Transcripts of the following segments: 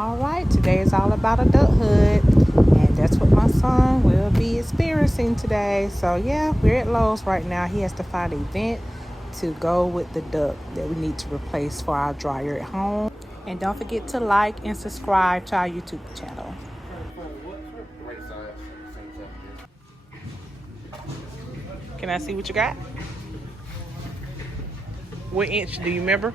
All right, today is all about adulthood, and that's what my son will be experiencing today. So, yeah, we're at Lowe's right now. He has to find a vent to go with the duct that we need to replace for our dryer at home. And don't forget to like and subscribe to our YouTube channel. Can I see what you got? What inch do you remember?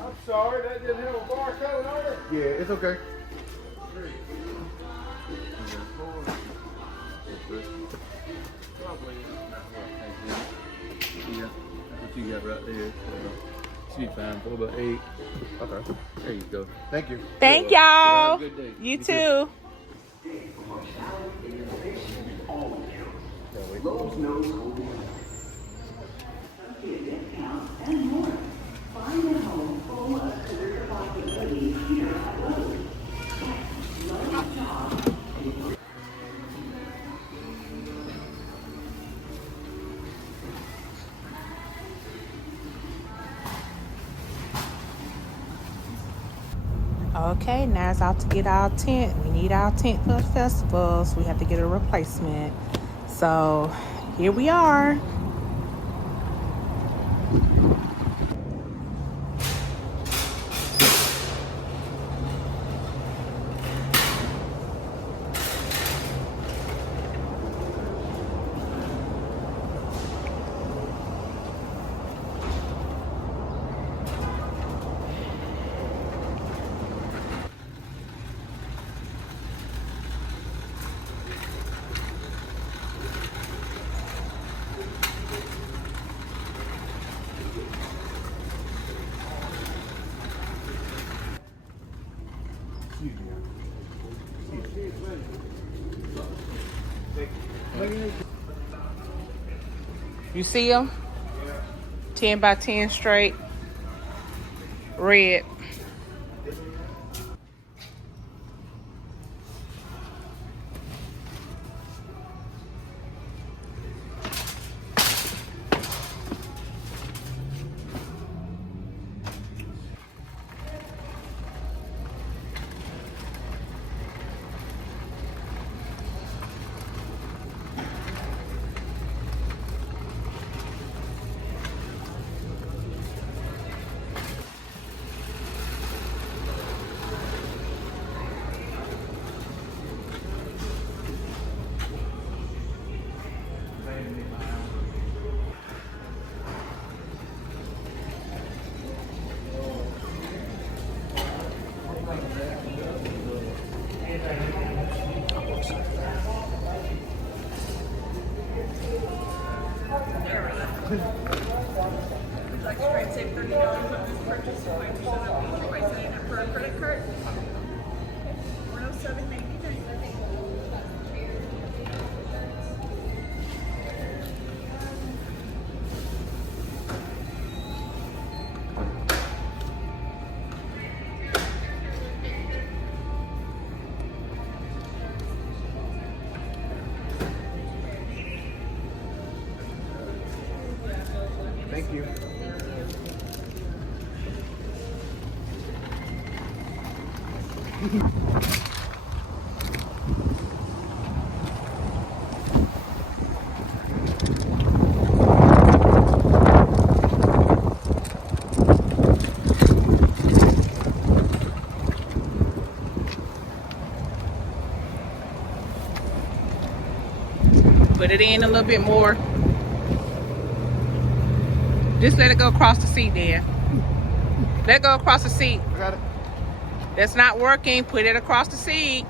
I'm sorry, that didn't have a barcode on it? Yeah, it's okay. Yeah, that's what you got right there. Should be fine. 4x8. Okay. There you go. Thank you. Thank y'all. Have a good day. You too. Lowe's knows holding and more. Find a home full of career possibilities here at Lowe's. Lowe's Job. Okay, now it's out to get our tent. We need our tent for the festival, so we have to get a replacement. So here we are. You see them? 10 by 10 straight. Red. Would you like to try and save $30 on this purchase? 5% off each by signing up for a credit card? 107.99. Thank you. Put it in a little bit more. Just let it go across the seat there. Let it go across the seat. I got it. That's not working. Put it across the seat.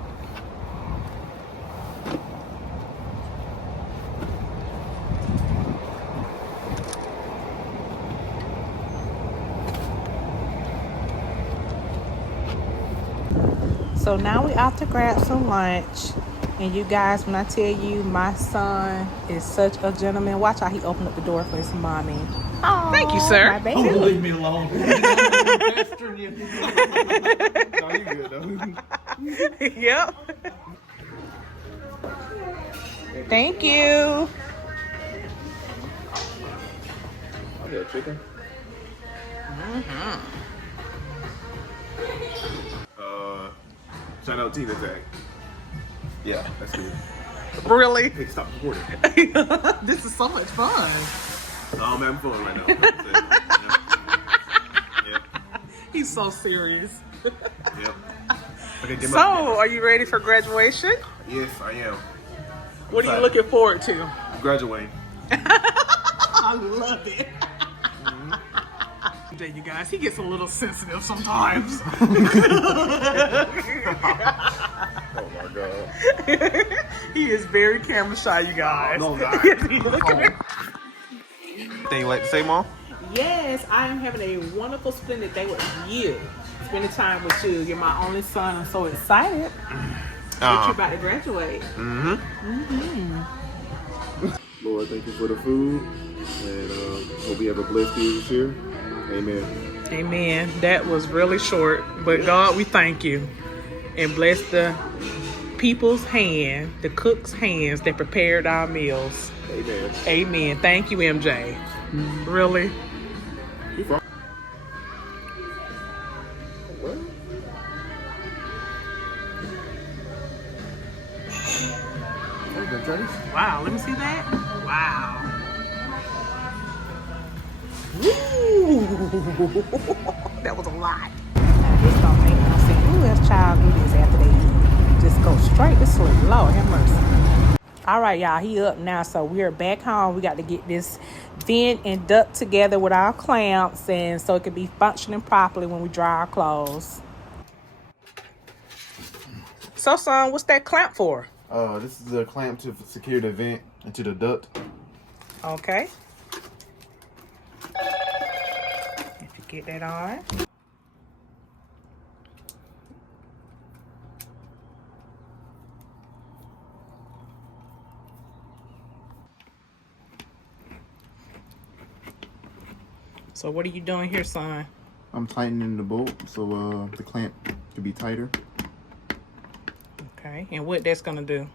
So now we out to grab some lunch. And you guys, when I tell you my son is such a gentleman, watch how he opened up the door for his mommy. Oh, thank you, sir. My baby. Oh, leave me alone. Pestering you. No, you good though. Yep. Thank you. Yeah, chicken. Shout out Teen Attack. Yeah, that's good. Really? Hey, stop recording. This is so much fun. I'm having fun right now. Yep. He's so serious. Yep. Okay, get So, my- are you ready for graduation? Yes, I am. What are you looking forward to? Graduating. I love it. There, you guys, he gets a little sensitive sometimes. Oh my god. He is very camera shy, you guys. No, not. Anything you like to say, Mom? Yes, I am having a wonderful, splendid day with you. Spending time with you. You're my only son. I'm so excited that you're about to graduate. Lord, thank you for the food. And hope you have a blessed day this year. Amen. Amen. That was really short, but God, we thank you. And bless the people's hand, the cook's hands that prepared our meals. Amen. Amen. Thank you, MJ. Really? You from? What? Wow, let me see that. Wow. Woo! That was a lot. Now, this don't make no sense. Who else child do this after they eat? Just go straight to sleep. Lord have mercy. All right, y'all. He up now, so we are back home. We got to get this vent and duct together with our clamps, and so it can be functioning properly when we dry our clothes. So, son, what's that clamp for? This is a clamp to secure the vent into the duct. Okay. If you get that on. So what are you doing here, son? I'm tightening the bolt so the clamp can be tighter. Okay, and what that's gonna do?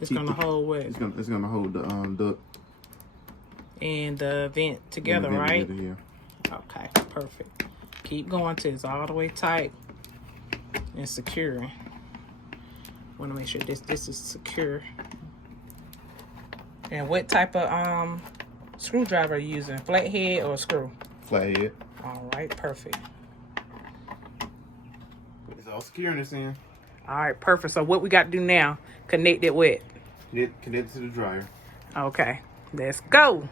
It's gonna hold what? It's gonna hold the duct And the vent together, and the vent right? together, yeah. Okay, perfect. Keep going till it's all the way tight and secure. Want to make sure this is secure. And what type of screwdriver are you using? Flathead or screw? Flathead. All right, perfect. It's all secure in this end. All right, perfect. So what we got to do now? Connect it with. Connect it to the dryer. Okay, let's go.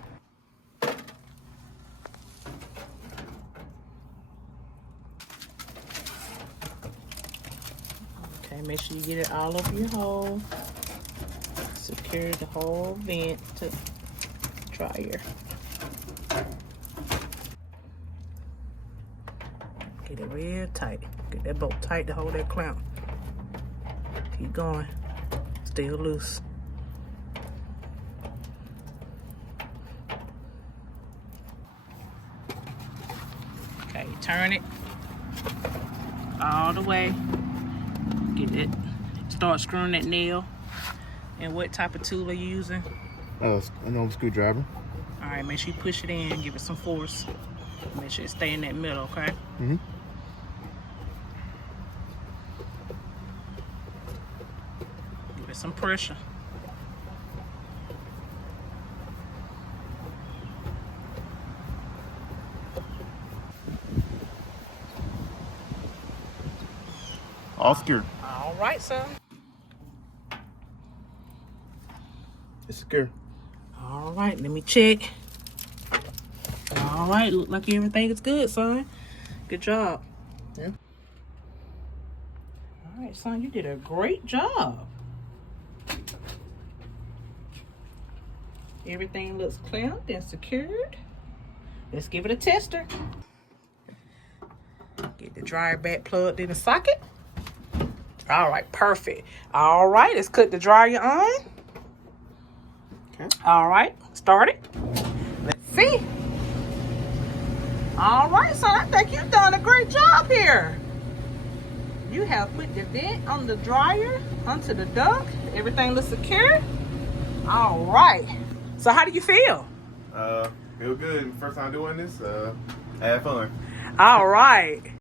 Okay, make sure you get it all over your hole. Secure the whole vent to dryer. Get it real tight. Get that bolt tight to hold that clamp. Keep going. Still loose. Okay, turn it all the way. Get it. Start screwing that nail. And what type of tool are you using? A normal screwdriver. All right, make sure you push it in, give it some force. Make sure it stay in that middle, okay? Mm-hmm. Give it some pressure. All secure. All right, son. It's secure. All right, let me check. All right, look like everything is good, son. Good job. Yeah. All right, son, you did a great job. Everything looks clamped and secured. Let's give it a tester. Get the dryer back plugged in the socket. All right, perfect. All right, let's cut the dryer on. Okay. All right, start it. Let's see. All right, son, I think you've done a great job here. You have put the vent on the dryer onto the duct. Everything looks secure. All right. So how do you feel? Feel good. First time doing this. Have fun. All right.